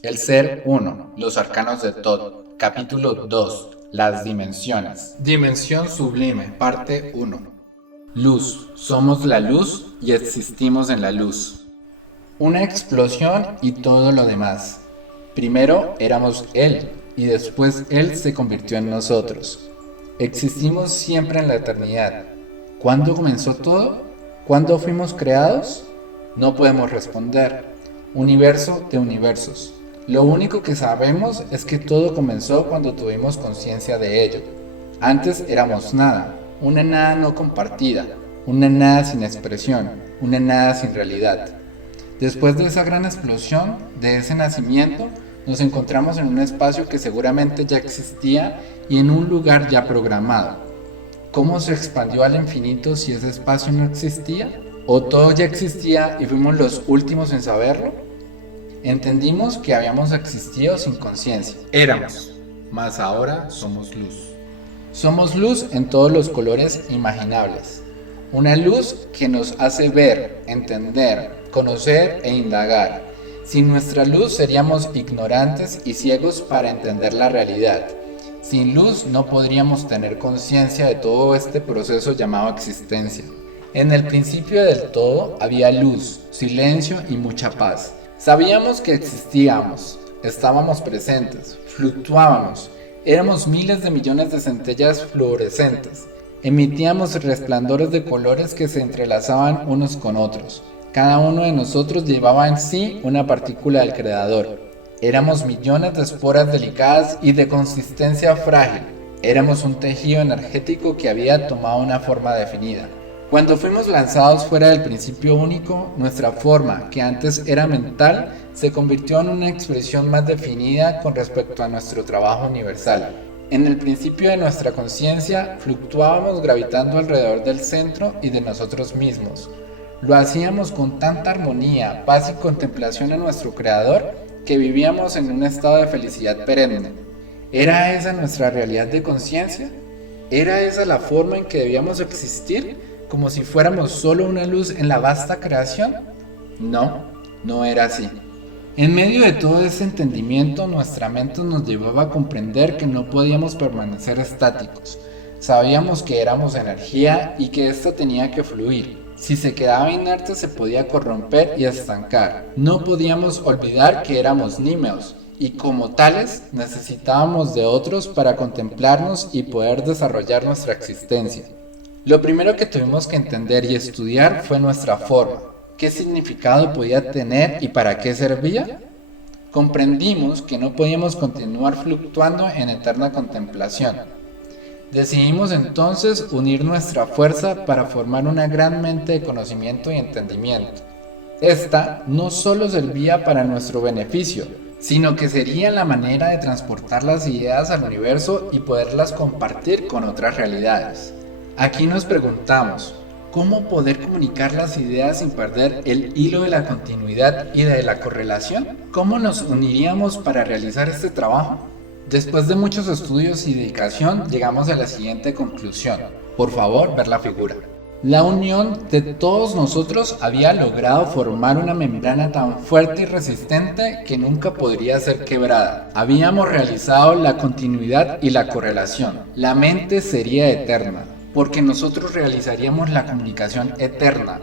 El ser uno, los arcanos de Thoth, capítulo 2, las dimensiones. Dimensión sublime, parte 1. Luz, somos la luz y existimos en la luz. Una explosión y todo lo demás. Primero éramos Él y después Él se convirtió en nosotros. Existimos siempre en la eternidad. ¿Cuándo comenzó todo? ¿Cuándo fuimos creados? No podemos responder. Universo de universos. Lo único que sabemos es que todo comenzó cuando tuvimos conciencia de ello. Antes éramos nada, una nada no compartida, una nada sin expresión, una nada sin realidad. Después de esa gran explosión, de ese nacimiento, nos encontramos en un espacio que seguramente ya existía y en un lugar ya programado. ¿Cómo se expandió al infinito si ese espacio no existía? ¿O todo ya existía y fuimos los últimos en saberlo? Entendimos que habíamos existido sin conciencia. Éramos, mas ahora somos luz. Somos luz en todos los colores imaginables. Una luz que nos hace ver, entender, conocer e indagar. Sin nuestra luz seríamos ignorantes y ciegos para entender la realidad. Sin luz no podríamos tener conciencia de todo este proceso llamado existencia. En el principio del todo había luz, silencio y mucha paz. Sabíamos que existíamos, estábamos presentes, fluctuábamos, éramos miles de millones de centellas fluorescentes, emitíamos resplandores de colores que se entrelazaban unos con otros. Cada uno de nosotros llevaba en sí una partícula del Creador. Éramos millones de esporas delicadas y de consistencia frágil. Éramos un tejido energético que había tomado una forma definida. Cuando fuimos lanzados fuera del principio único, nuestra forma, que antes era mental, se convirtió en una expresión más definida con respecto a nuestro trabajo universal. En el principio de nuestra conciencia, fluctuábamos gravitando alrededor del centro y de nosotros mismos. Lo hacíamos con tanta armonía, paz y contemplación a nuestro Creador, que vivíamos en un estado de felicidad perenne. ¿Era esa nuestra realidad de conciencia? ¿Era esa la forma en que debíamos existir? ¿Como si fuéramos solo una luz en la vasta creación? No, no era así. En medio de todo ese entendimiento, nuestra mente nos llevaba a comprender que no podíamos permanecer estáticos. Sabíamos que éramos energía y que ésta tenía que fluir. Si se quedaba inerte se podía corromper y estancar. No podíamos olvidar que éramos nímeos y como tales necesitábamos de otros para contemplarnos y poder desarrollar nuestra existencia. Lo primero que tuvimos que entender y estudiar fue nuestra forma. ¿Qué significado podía tener y para qué servía? Comprendimos que no podíamos continuar fluctuando en eterna contemplación. Decidimos entonces unir nuestra fuerza para formar una gran mente de conocimiento y entendimiento. Esta no solo servía para nuestro beneficio, sino que sería la manera de transportar las ideas al universo y poderlas compartir con otras realidades. Aquí nos preguntamos, ¿cómo poder comunicar las ideas sin perder el hilo de la continuidad y de la correlación? ¿Cómo nos uniríamos para realizar este trabajo? Después de muchos estudios y dedicación, llegamos a la siguiente conclusión. Por favor, ver la figura. La unión de todos nosotros había logrado formar una membrana tan fuerte y resistente que nunca podría ser quebrada. Habíamos realizado la continuidad y la correlación. La mente sería eterna, porque nosotros realizaríamos la comunicación eterna,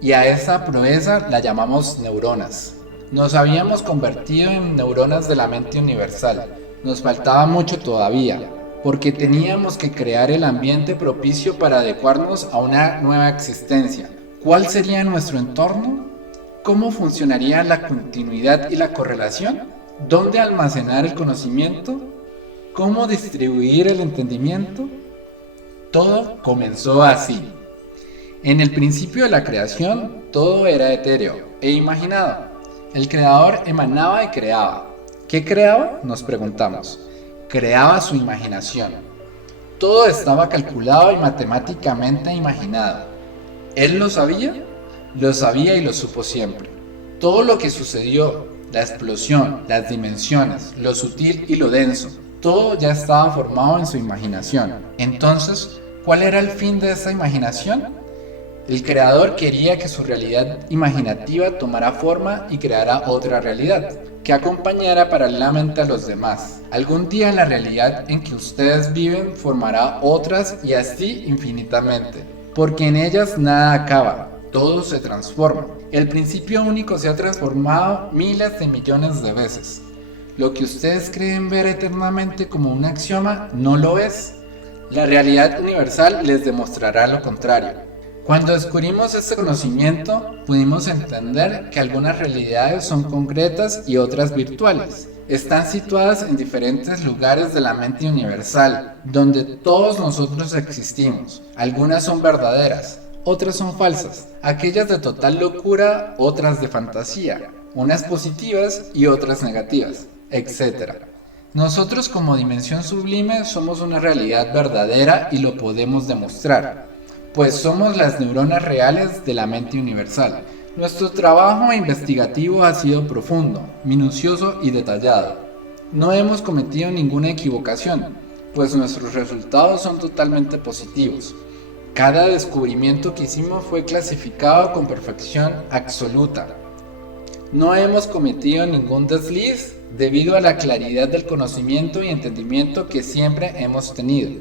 y a esa proeza la llamamos neuronas. Nos habíamos convertido en neuronas de la mente universal. Nos faltaba mucho todavía, porque teníamos que crear el ambiente propicio para adecuarnos a una nueva existencia. ¿Cuál sería nuestro entorno? ¿Cómo funcionaría la continuidad y la correlación? ¿Dónde almacenar el conocimiento? ¿Cómo distribuir el entendimiento? Todo comenzó así. En el principio de la creación, todo era etéreo e imaginado. El creador emanaba y creaba. ¿Qué creaba? Nos preguntamos. Creaba su imaginación. Todo estaba calculado y matemáticamente imaginado. ¿Él lo sabía? Lo sabía y lo supo siempre. Todo lo que sucedió, la explosión, las dimensiones, lo sutil y lo denso, todo ya estaba formado en su imaginación. Entonces, ¿cuál era el fin de esa imaginación? El creador quería que su realidad imaginativa tomara forma y creara otra realidad. que acompañara paralelamente a los demás. Algún día la realidad en que ustedes viven formará otras y así infinitamente, porque en ellas nada acaba, todo se transforma. El principio único se ha transformado miles de millones de veces. Lo que ustedes creen ver eternamente como un axioma no lo es. La realidad universal les demostrará lo contrario. Cuando descubrimos este conocimiento, pudimos entender que algunas realidades son concretas y otras virtuales. Están situadas en diferentes lugares de la mente universal, donde todos nosotros existimos. Algunas son verdaderas, otras son falsas, aquellas de total locura, otras de fantasía, unas positivas y otras negativas, etc. Nosotros como dimensión sublime somos una realidad verdadera y lo podemos demostrar, pues somos las neuronas reales de la mente universal. Nuestro trabajo investigativo ha sido profundo, minucioso y detallado. No hemos cometido ninguna equivocación, pues nuestros resultados son totalmente positivos. Cada descubrimiento que hicimos fue clasificado con perfección absoluta. No hemos cometido ningún desliz debido a la claridad del conocimiento y entendimiento que siempre hemos tenido.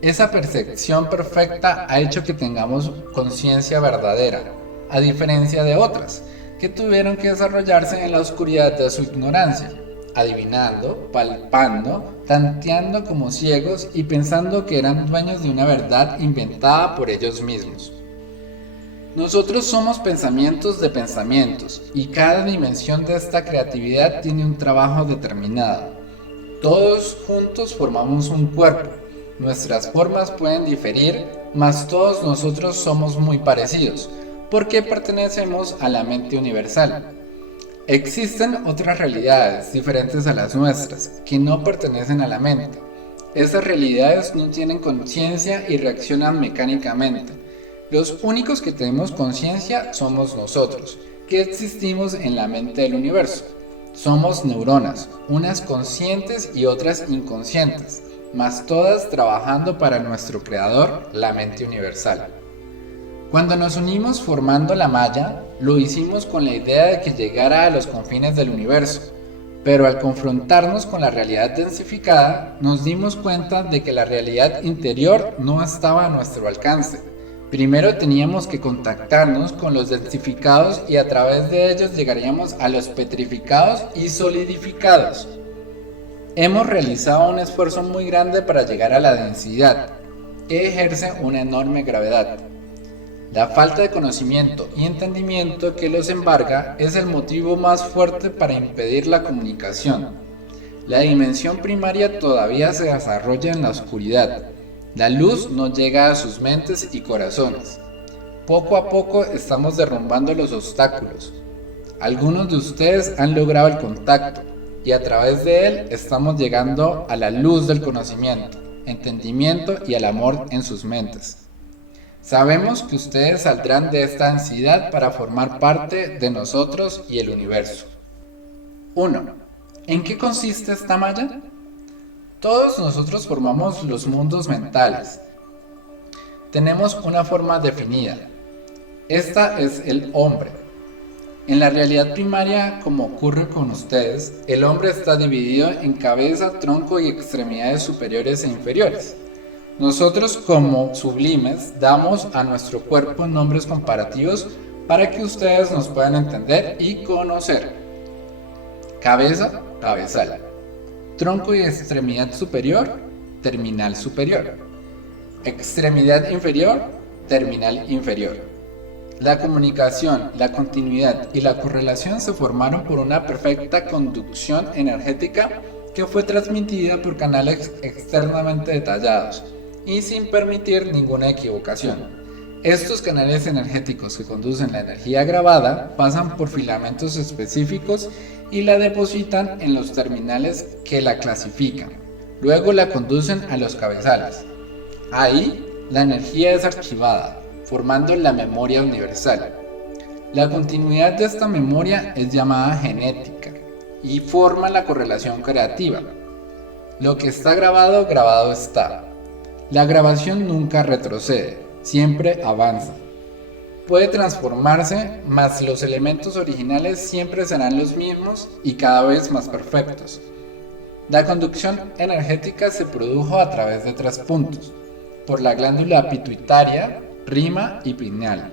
Esa percepción perfecta ha hecho que tengamos conciencia verdadera, a diferencia de otras, que tuvieron que desarrollarse en la oscuridad de su ignorancia, adivinando, palpando, tanteando como ciegos y pensando que eran dueños de una verdad inventada por ellos mismos. Nosotros somos pensamientos de pensamientos, y cada dimensión de esta creatividad tiene un trabajo determinado. Todos juntos formamos un cuerpo. Nuestras formas pueden diferir, mas todos nosotros somos muy parecidos, porque pertenecemos a la mente universal. Existen otras realidades diferentes a las nuestras, que no pertenecen a la mente. Esas realidades no tienen conciencia y reaccionan mecánicamente. Los únicos que tenemos conciencia somos nosotros, que existimos en la mente del universo. Somos neuronas, unas conscientes y otras inconscientes, mas todas trabajando para nuestro creador, la mente universal. Cuando nos unimos formando la malla, lo hicimos con la idea de que llegara a los confines del universo, pero al confrontarnos con la realidad densificada, nos dimos cuenta de que la realidad interior no estaba a nuestro alcance. Primero teníamos que contactarnos con los densificados y a través de ellos llegaríamos a los petrificados y solidificados. Hemos realizado un esfuerzo muy grande para llegar a la densidad, que ejerce una enorme gravedad. La falta de conocimiento y entendimiento que los embarga es el motivo más fuerte para impedir la comunicación. La dimensión primaria todavía se desarrolla en la oscuridad. La luz no llega a sus mentes y corazones. Poco a poco estamos derrumbando los obstáculos. Algunos de ustedes han logrado el contacto, y a través de él estamos llegando a la luz del conocimiento, entendimiento y al amor en sus mentes. Sabemos que ustedes saldrán de esta ansiedad para formar parte de nosotros y el universo. 1. ¿En qué consiste esta malla? Todos nosotros formamos los mundos mentales. Tenemos una forma definida. Esta es el hombre. En la realidad primaria, como ocurre con ustedes, el hombre está dividido en cabeza, tronco y extremidades superiores e inferiores. Nosotros como sublimes damos a nuestro cuerpo nombres comparativos para que ustedes nos puedan entender y conocer. Cabeza, cabezal. Tronco y extremidad superior, terminal superior. Extremidad inferior, terminal inferior. La comunicación, la continuidad y la correlación se formaron por una perfecta conducción energética que fue transmitida por canales externamente detallados y sin permitir ninguna equivocación. Estos canales energéticos que conducen la energía grabada pasan por filamentos específicos y la depositan en los terminales que la clasifican. Luego la conducen a los cabezales. Ahí la energía es archivada, formando la memoria universal. La continuidad de esta memoria es llamada genética y forma la correlación creativa. Lo que está grabado, grabado está. La grabación nunca retrocede, siempre avanza. puede transformarse, mas los elementos originales siempre serán los mismos y cada vez más perfectos. La conducción energética se produjo a través de 3 puntos, por la glándula pituitaria, rima y pineal.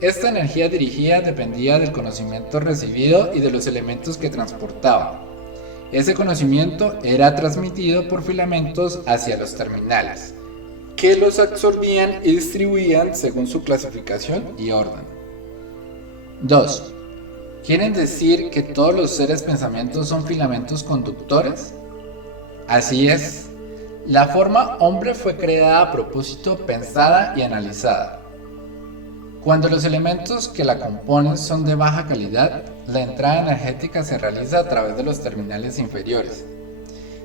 Esta energía dirigida dependía del conocimiento recibido y de los elementos que transportaba. Ese conocimiento era transmitido por filamentos hacia los terminales, que los absorbían y distribuían según su clasificación y orden. 2. ¿Quieren decir que todos los seres pensamientos son filamentos conductores? Así es. La forma hombre fue creada a propósito, pensada y analizada. Cuando los elementos que la componen son de baja calidad, la entrada energética se realiza a través de los terminales inferiores.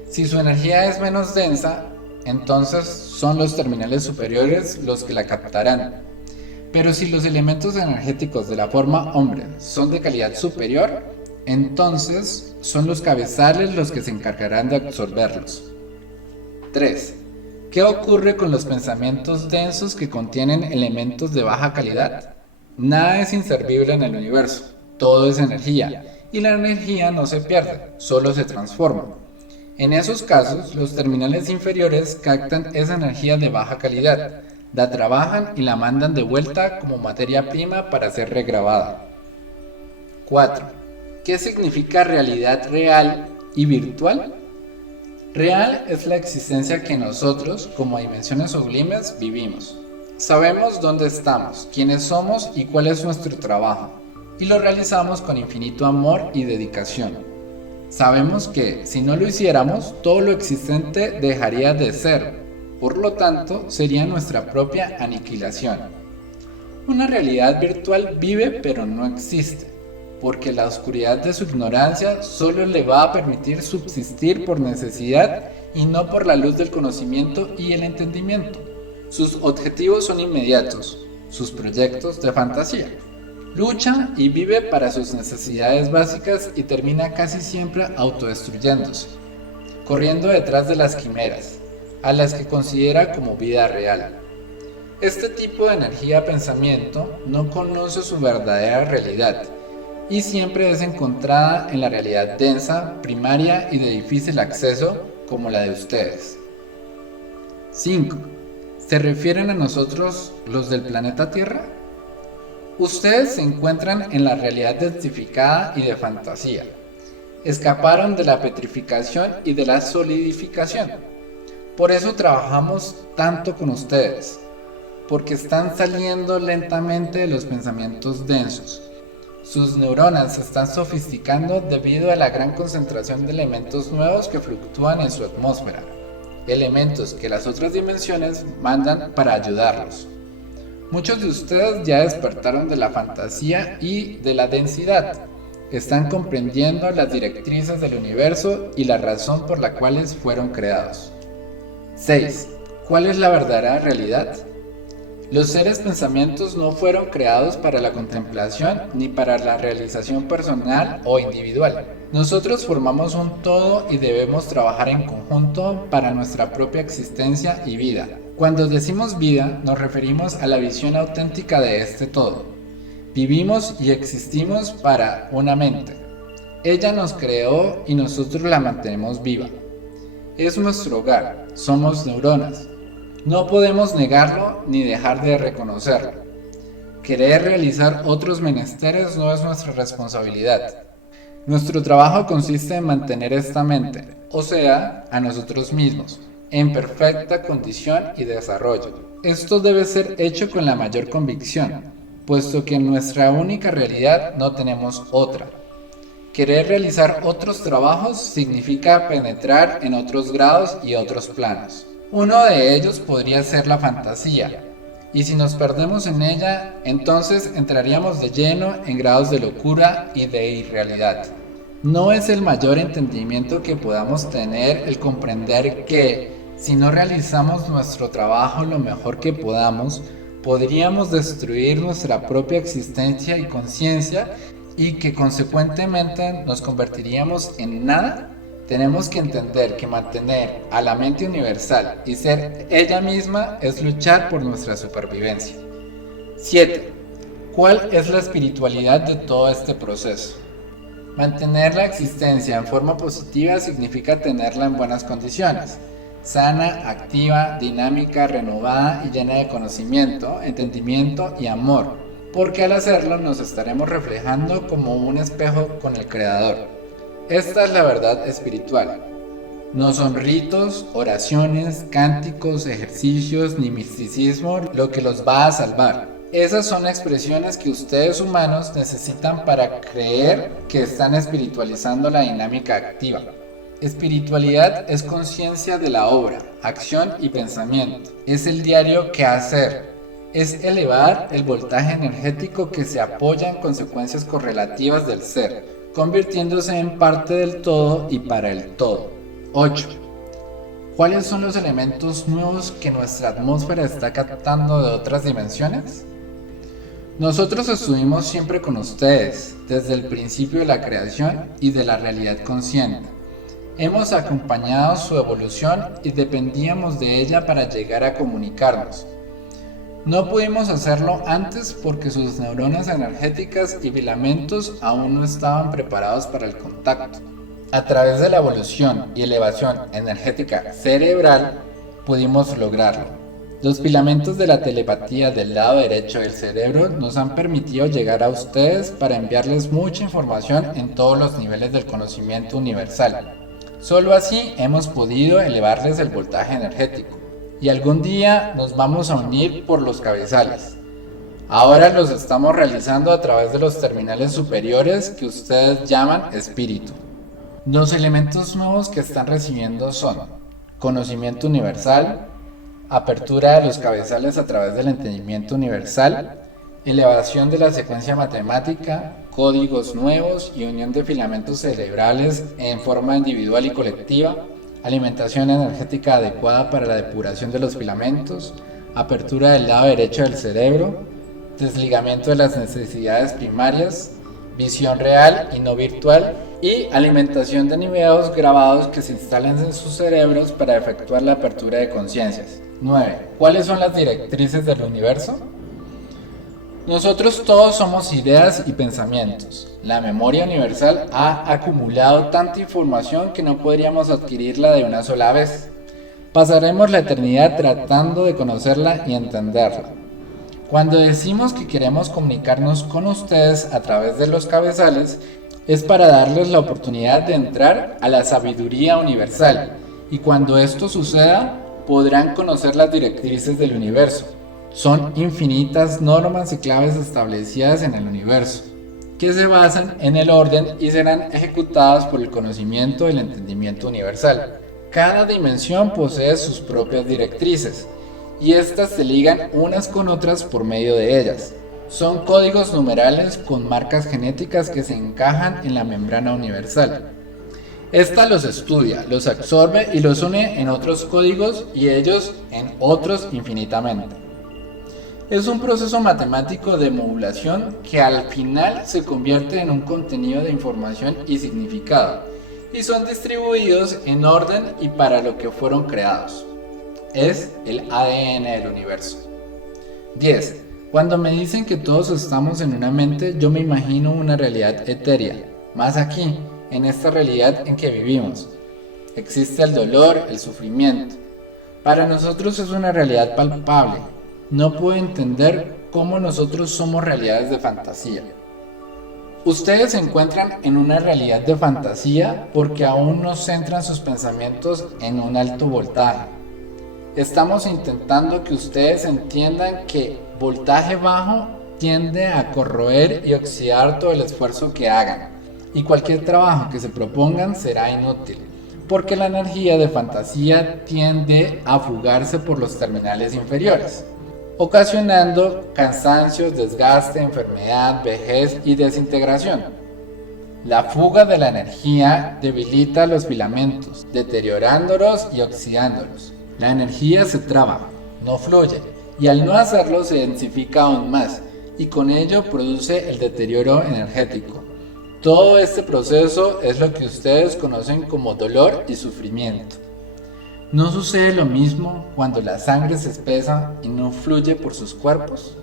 Si su energía es menos densa, entonces son los terminales superiores los que la captarán. Pero si los elementos energéticos de la forma hombre son de calidad superior, entonces son los cabezales los que se encargarán de absorberlos. 3. ¿Qué ocurre con los pensamientos densos que contienen elementos de baja calidad? Nada es inservible en el universo, todo es energía, y la energía no se pierde, solo se transforma. En esos casos, los terminales inferiores captan esa energía de baja calidad, la trabajan y la mandan de vuelta como materia prima para ser regrabada. 4. ¿Qué significa realidad real y virtual? Real es la existencia que nosotros, como dimensiones sublimes, vivimos. Sabemos dónde estamos, quiénes somos y cuál es nuestro trabajo, y lo realizamos con infinito amor y dedicación. Sabemos que, si no lo hiciéramos, todo lo existente dejaría de ser, por lo tanto, sería nuestra propia aniquilación. Una realidad virtual vive pero no existe, porque la oscuridad de su ignorancia solo le va a permitir subsistir por necesidad y no por la luz del conocimiento y el entendimiento. Sus objetivos son inmediatos, sus proyectos de fantasía. Lucha y vive para sus necesidades básicas y termina casi siempre autodestruyéndose, corriendo detrás de las quimeras, a las que considera como vida real. Este tipo de energía-pensamiento no conoce su verdadera realidad, y siempre es encontrada en la realidad densa, primaria y de difícil acceso como la de ustedes. 5. ¿Se refieren a nosotros los del planeta Tierra? Ustedes se encuentran en la realidad densificada y de fantasía. Escaparon de la petrificación y de la solidificación. Por eso trabajamos tanto con ustedes, porque están saliendo lentamente de los pensamientos densos. Sus neuronas se están sofisticando debido a la gran concentración de elementos nuevos que fluctúan en su atmósfera, elementos que las otras dimensiones mandan para ayudarlos. Muchos de ustedes ya despertaron de la fantasía y de la densidad. Están comprendiendo las directrices del universo y la razón por la cual fueron creados. 6. ¿Cuál es la verdadera realidad? Los seres pensamientos no fueron creados para la contemplación ni para la realización personal o individual. Nosotros formamos un todo y debemos trabajar en conjunto para nuestra propia existencia y vida. Cuando decimos vida, nos referimos a la visión auténtica de este todo. Vivimos y existimos para una mente. Ella nos creó y nosotros la mantenemos viva. Es nuestro hogar, somos neuronas. No podemos negarlo ni dejar de reconocerlo. Querer realizar otros menesteres no es nuestra responsabilidad. Nuestro trabajo consiste en mantener esta mente, o sea, a nosotros mismos, en perfecta condición y desarrollo. Esto debe ser hecho con la mayor convicción, puesto que en nuestra única realidad no tenemos otra. Querer realizar otros trabajos significa penetrar en otros grados y otros planos. Uno de ellos podría ser la fantasía, y si nos perdemos en ella, entonces entraríamos de lleno en grados de locura y de irrealidad. No es el mayor entendimiento que podamos tener el comprender que, si no realizamos nuestro trabajo lo mejor que podamos, podríamos destruir nuestra propia existencia y conciencia y que consecuentemente nos convertiríamos en nada. Tenemos que entender que mantener a la mente universal y ser ella misma es luchar por nuestra supervivencia. 7. ¿Cuál es la espiritualidad de todo este proceso? Mantener la existencia en forma positiva significa tenerla en buenas condiciones, sana, activa, dinámica, renovada y llena de conocimiento, entendimiento y amor, porque al hacerlo nos estaremos reflejando como un espejo con el Creador. Esta es la verdad espiritual. No son ritos, oraciones, cánticos, ejercicios ni misticismo lo que los va a salvar. Esas son expresiones que ustedes humanos necesitan para creer que están espiritualizando la dinámica activa. Espiritualidad es conciencia de la obra, acción y pensamiento. Es el diario que hacer. Es elevar el voltaje energético que se apoya en consecuencias correlativas del ser, convirtiéndose en parte del todo y para el todo. 8. ¿Cuáles son los elementos nuevos que nuestra atmósfera está captando de otras dimensiones? Nosotros estuvimos siempre con ustedes, desde el principio de la creación y de la realidad consciente. Hemos acompañado su evolución y dependíamos de ella para llegar a comunicarnos. No pudimos hacerlo antes porque sus neuronas energéticas y filamentos aún no estaban preparados para el contacto. A través de la evolución y elevación energética cerebral pudimos lograrlo. Los filamentos de la telepatía del lado derecho del cerebro nos han permitido llegar a ustedes para enviarles mucha información en todos los niveles del conocimiento universal. Solo así hemos podido elevarles el voltaje energético. Y algún día nos vamos a unir por los cabezales. Ahora los estamos realizando a través de los terminales superiores que ustedes llaman espíritu. Los elementos nuevos que están recibiendo son conocimiento universal, apertura de los cabezales a través del entendimiento universal, elevación de la secuencia matemática, códigos nuevos y unión de filamentos cerebrales en forma individual y colectiva, alimentación energética adecuada para la depuración de los filamentos, apertura del lado derecho del cerebro, desligamiento de las necesidades primarias, visión real y no virtual, y alimentación de niveles grabados que se instalan en sus cerebros para efectuar la apertura de conciencias. 9. ¿Cuáles son las directrices del universo? Nosotros todos somos ideas y pensamientos. La memoria universal ha acumulado tanta información que no podríamos adquirirla de una sola vez. Pasaremos la eternidad tratando de conocerla y entenderla. Cuando decimos que queremos comunicarnos con ustedes a través de los cabezales, es para darles la oportunidad de entrar a la sabiduría universal, y cuando esto suceda, podrán conocer las directrices del universo. Son infinitas normas y claves establecidas en el universo, que se basan en el orden y serán ejecutadas por el conocimiento y el entendimiento universal. Cada dimensión posee sus propias directrices, y estas se ligan unas con otras por medio de ellas. Son códigos numerales con marcas genéticas que se encajan en la membrana universal. Esta los estudia, los absorbe y los une en otros códigos y ellos en otros infinitamente. Es un proceso matemático de modulación que al final se convierte en un contenido de información y significado, y son distribuidos en orden y para lo que fueron creados. Es el ADN del universo. 10. Cuando me dicen que todos estamos en una mente, yo me imagino una realidad etérea, más aquí, en esta realidad en que vivimos. Existe el dolor, el sufrimiento. Para nosotros es una realidad palpable. No puedo entender cómo nosotros somos realidades de fantasía. Ustedes se encuentran en una realidad de fantasía porque aún no centran sus pensamientos en un alto voltaje. Estamos intentando que ustedes entiendan que voltaje bajo tiende a corroer y oxidar todo el esfuerzo que hagan, y cualquier trabajo que se propongan será inútil, porque la energía de fantasía tiende a fugarse por los terminales inferiores, ocasionando cansancio, desgaste, enfermedad, vejez y desintegración. La fuga de la energía debilita los filamentos, deteriorándolos y oxidándolos. La energía se traba, no fluye, y al no hacerlo se densifica aún más, y con ello produce el deterioro energético. Todo este proceso es lo que ustedes conocen como dolor y sufrimiento. ¿No sucede lo mismo cuando la sangre se espesa y no fluye por sus cuerpos?